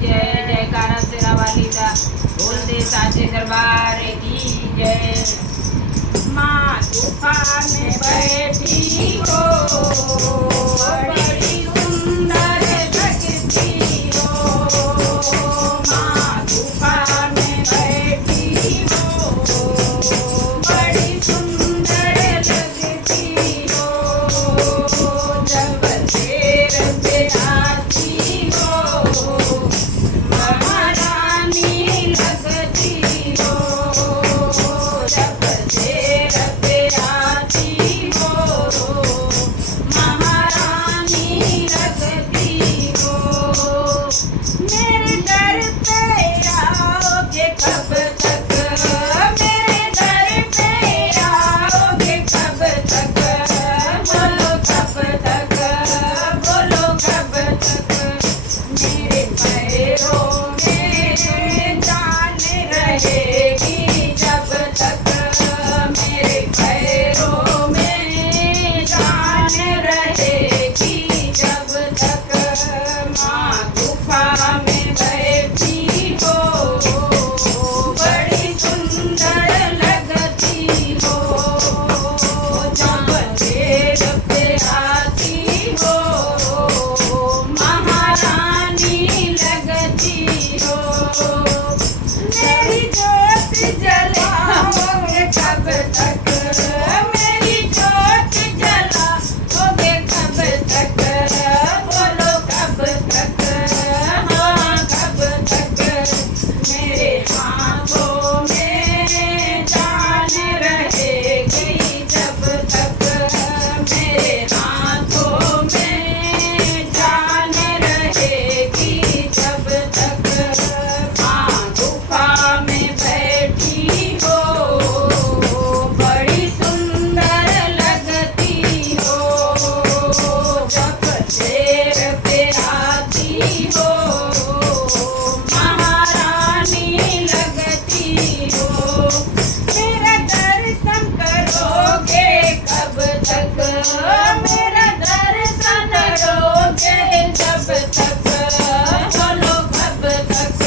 जय। जयकारा शेरा वाली दा बोल दे साचे दरबार की जय। माँ गुफा में बैठी हो बड़ी सुंदर लगती हो। माँ गुफा में बैठी हो बड़ी सुंदर लगती हो। जब शेर पे आती हो महारानी लगती हो। जब शेर पे आती हो महारानी लगती हो। मेरे दर पे आओगे कब तक, मेरे दर पे आओगे कब तक, बोलो कब तक, बोलो कब तक। मेरे पैरों में जान रहेगी जब तक, मेरे पैरों में जान रहेगी जब तक। माँ गुफा में बैठी हो बड़ी सुंदर लगती हो। जब शेर पे आती हो महारानी लगती हो। मेरी जोत जलाओगे कब तक, मेरी जोत जलाओगे कब तक, बोलो कब तक, हाँ कब तक। मेरे हाथों में जान रहेगी जब तक, मेरे हाथों में जान रहेगी जब तक। माँ गुफा में बैठी हो बड़ी सुंदर लगती हो। जब शेर पे आती हो महारानी लगती हो। मेरा दर्शन करोगे कब तक, मेरा दर्शन करोगे जब तक, बोलो कब तक,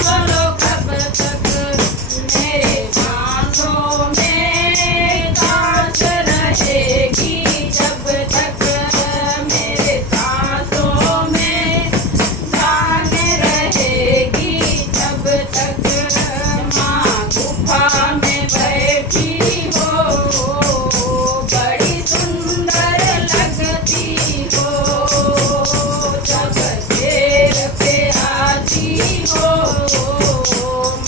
बोलो कब तक। मेरे हाथों में सांस रहेगी जब तक, मेरे सांसों में जान रहेगी जब तक। माँ गुफा में बैठी हो बड़ी सुंदर लगती हो। जब शेर पे आती हो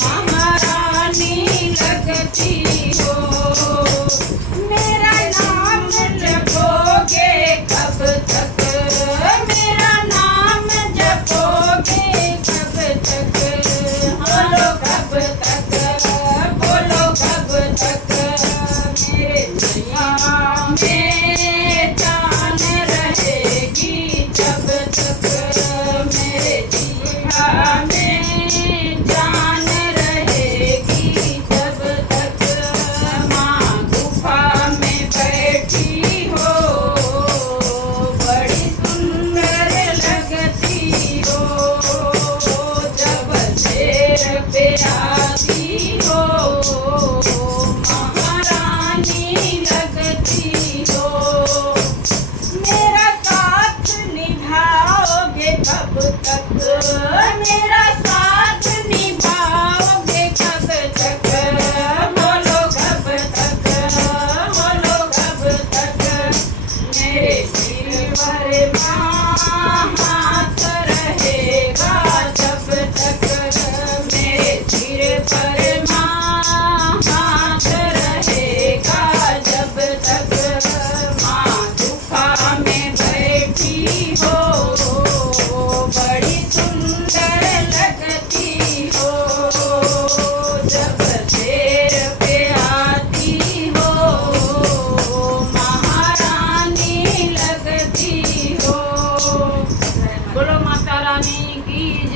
महारानी लगती हो। मेरा नाम जपोगे कब तक, मेरा नाम जपोगे कब तक, बोलो कब तक, बोलो कब तक। मेरे जिया में जान रहेगी जब तक, मेरे जिया में जान रहेगी जब तक। माँ गुफा में बैठी हो बड़ी सुंदर लगती हो। जब शेर पे आती हो महारानी लगती हो। मेरा साथ निभाओगे कब तक, मेरा साथ निभाओगे कब तक, बोलो कब तक, बोलो कब तक। मेरे सिर पर हाथ रहेगा जब तक, मेरे सिर पर हाथ रहेगा जब तक। माँ गुफा में बैठी हो बड़ी सुंदर लगती हो। जब